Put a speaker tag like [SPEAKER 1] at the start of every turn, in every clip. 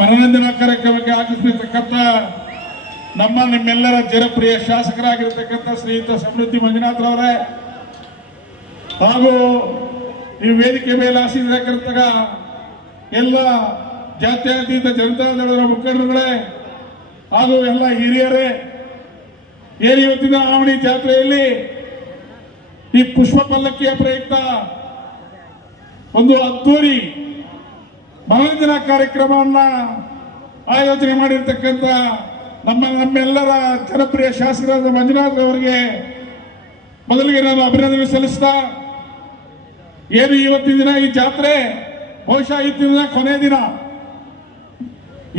[SPEAKER 1] ಮನರಂಜನಾ ಕಾರ್ಯಕ್ರಮಕ್ಕೆ ಆಗಮಿಸಿರ್ತಕ್ಕಂಥ ನಮ್ಮ ನಿಮ್ಮೆಲ್ಲರ ಜನಪ್ರಿಯ ಶಾಸಕರಾಗಿರ್ತಕ್ಕಂಥ ಶ್ರೀಯುತ ಸಮೃದ್ಧಿ ಮಂಜುನಾಥ್ರವರೇ ಹಾಗೂ ಈ ವೇದಿಕೆ ಮೇಲೆ ಆಸೀನರಾಗಿರ್ತಕ್ಕ ಎಲ್ಲ ಜಾತ್ಯತೀತ ಜನತಾದಳದ ಮುಖಂಡರುಗಳೇ, ಹಾಗೂ ಎಲ್ಲ ಹಿರಿಯರೇ ಏನು ಇವತ್ತಿನ ಆವಣಿ ಜಾತ್ರೆಯಲ್ಲಿ ಈ ಪುಷ್ಪ ಪಲ್ಲಕ್ಕಿಯ ಪ್ರಯುಕ್ತ ಒಂದು ಅದ್ದೂರಿ ಮನರಂಜನಾ ಕಾರ್ಯಕ್ರಮವನ್ನ ಆಯೋಜನೆ ಮಾಡಿರ್ತಕ್ಕಂಥ ನಮ್ಮ ನಮ್ಮೆಲ್ಲರ ಜನಪ್ರಿಯ ಶಾಸಕರಾದ ಮಂಜುನಾಥ್ ಅವರಿಗೆ ಮೊದಲಿಗೆ ನಾನು ಅಭಿನಂದನೆ ಸಲ್ಲಿಸ್ತಾ, ಏನು ಇವತ್ತಿನ ದಿನ ಈ ಜಾತ್ರೆ? ಬಹುಶಃ ಇತ್ತಿನ ದಿನ ಕೊನೆ ದಿನ.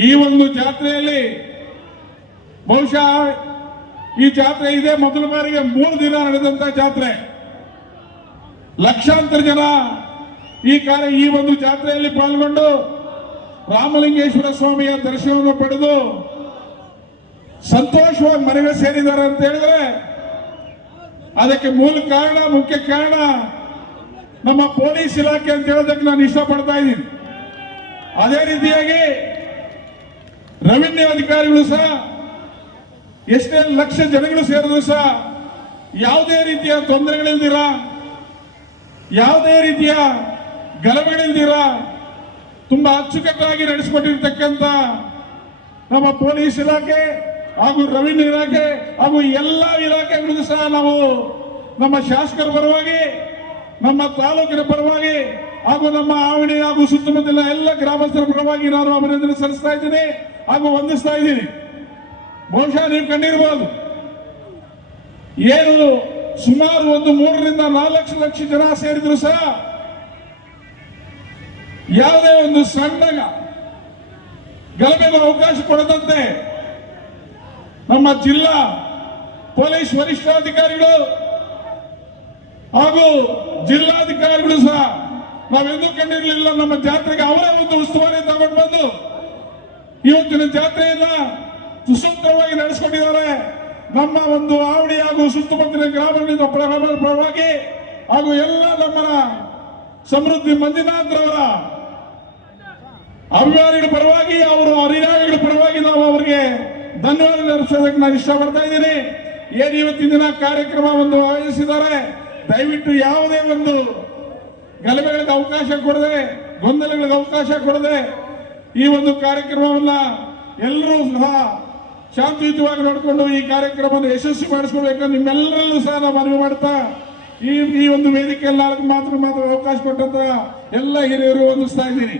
[SPEAKER 1] ಈ ಒಂದು ಜಾತ್ರೆಯಲ್ಲಿ ಬಹುಶಃ ಈ ಜಾತ್ರೆ ಇದೆ ಮೊದಲ ಬಾರಿಗೆ ಮೂರು ದಿನ ನಡೆದಂತ ಜಾತ್ರೆ. ಲಕ್ಷಾಂತರ ಜನ ಈ ಕಾರ್ಯ ಈ ಒಂದು ಜಾತ್ರೆಯಲ್ಲಿ ಪಾಲ್ಗೊಂಡು ರಾಮಲಿಂಗೇಶ್ವರ ಸ್ವಾಮಿಯ ದರ್ಶನವನ್ನು ಪಡೆದು ಸಂತೋಷವಾಗಿ ಮನೆಗೆ ಸೇರಿದ್ದಾರೆ ಅಂತ ಹೇಳಿದ್ರೆ ಅದಕ್ಕೆ ಮೂಲ ಕಾರಣ, ಮುಖ್ಯ ಕಾರಣ ನಮ್ಮ ಪೊಲೀಸ್ ಇಲಾಖೆ ಅಂತ ಹೇಳೋದಕ್ಕೆ ನಾನು ಇಷ್ಟಪಡ್ತಾ ಇದ್ದೀನಿ. ಅದೇ ರೀತಿಯಾಗಿ ರೆವಿನ್ಯೂ ಅಧಿಕಾರಿಗಳು ಸಹ, ಎಷ್ಟೇ ಲಕ್ಷ ಜನಗಳು ಸೇರಿದ್ರು ಸಹ ಯಾವುದೇ ರೀತಿಯ ತೊಂದರೆಗಳಿಲ್ದಿರ? ಯಾವುದೇ ರೀತಿಯ ಗಲಭೆಗಳಿಲ್ದಿರ ತುಂಬಾ ಅಚ್ಚುಕಟ್ಟಾಗಿ ನಡೆಸಿಕೊಟ್ಟಿರ್ತಕ್ಕಂಥ ನಮ್ಮ ಪೊಲೀಸ್ ಇಲಾಖೆ ಹಾಗೂ ರೆವಿನ್ಯೂ ಇಲಾಖೆ ಹಾಗೂ ಎಲ್ಲ ಇಲಾಖೆಗಳಿಗೂ ಸಹ ನಾವು ನಮ್ಮ ಶಾಸಕರ ಪರವಾಗಿ, ನಮ್ಮ ತಾಲೂಕಿನ ಪರವಾಗಿ ಹಾಗೂ ನಮ್ಮ ಆವಣಿ ಹಾಗೂ ಸುತ್ತಮುತ್ತಲಿನ ಎಲ್ಲ ಗ್ರಾಮಸ್ಥರ ಪರವಾಗಿ ನಾನು ಅಭಿನಂದನೆ ಸಲ್ಲಿಸ್ತಾ ಇದ್ದೀನಿ ಹಾಗೂ ವಂದಿಸ್ತಾ ಇದ್ದೀನಿ. ಬಹುಶಃ ನೀವು ಕಂಡಿರ್ಬೋದು. ಏನು ಸುಮಾರು ಒಂದು ಮೂರರಿಂದ ನಾಲ್ಕು ಲಕ್ಷ ಜನ ಸೇರಿದ್ರು ಸಹ ಯಾವುದೇ ಒಂದು ಸಣ್ಣ ಗಲಭೆಗೂ ಅವಕಾಶ ಕೊಡದಂತೆ ನಮ್ಮ ಜಿಲ್ಲಾ ಪೊಲೀಸ್ ವರಿಷ್ಠಾಧಿಕಾರಿಗಳು ಹಾಗೂ ಜಿಲ್ಲಾಧಿಕಾರಿಗಳು ಸಹ ನಾವೆಂದೂ ಕಂಡಿರಲಿಲ್ಲ ನಮ್ಮ ಜಾತ್ರೆಗೆ ಅವರ ಒಂದು ಉಸ್ತುವಾರಿ ತಗೊಂಡು ಬಂದು ಇವತ್ತಿನ ಜಾತ್ರೆಯನ್ನ ಸುಸೂತ್ರವಾಗಿ ನಡೆಸಿಕೊಂಡಿದ್ದಾರೆ. ನಮ್ಮ ಒಂದು ಆವಡಿ ಹಾಗೂ ಸುತ್ತಮುತ್ತಲಿನ ಗ್ರಾಮಗಳಿಂದ ಪ್ರಭಾವ- ಪರವಾಗಿ ಹಾಗೂ ಎಲ್ಲ ನಮ್ಮ ಸಮೃದ್ಧಿ ಮಂಜುನಾಥ್ರವರ ಅಭಿಮಾನಿಗಳ ಪರವಾಗಿ, ಅವರು ಅನುಯಾಯಿಗಳ ಪರವಾಗಿ ನಾವು ಅವರಿಗೆ ಧನ್ಯವಾದ ನಾನು ಇಷ್ಟಪಡ್ತಾ ಇದ್ದೀನಿ. ಏನು ಇವತ್ತಿನ ದಿನ ಕಾರ್ಯಕ್ರಮ ಒಂದು ಆಯೋಜಿಸಿದ್ದಾರೆ. ದಯವಿಟ್ಟು ಯಾವುದೇ ಒಂದು ಗಲಭೆಗಳಿಗೆ ಅವಕಾಶ ಕೊಡದೆ, ಗೊಂದಲಗಳಿಗೆ ಅವಕಾಶ ಕೊಡದೆ ಈ ಒಂದು ಕಾರ್ಯಕ್ರಮವನ್ನ ಎಲ್ಲರೂ ಸಹ ಶಾಂತಿಯುತವಾಗಿ ನೋಡಿಕೊಂಡು ಈ ಕಾರ್ಯಕ್ರಮವನ್ನು ಯಶಸ್ವಿ ಮಾಡಿಸ್ಕೊಳ್ಬೇಕು ನಿಮ್ಮೆಲ್ಲರಲ್ಲೂ ಸಹ ನಾವು ಮನವಿ ಮಾಡ್ತಾ, ಈ ಈ ಒಂದು ವೇದಿಕೆಯಲ್ಲಿ ಮಾತ್ರ ಮಾತ್ರ ಅವಕಾಶ ಕೊಟ್ಟಂತ ಎಲ್ಲ ಹಿರಿಯರು ವಂದಿಸ್ತಾ ಇದ್ದೀನಿ.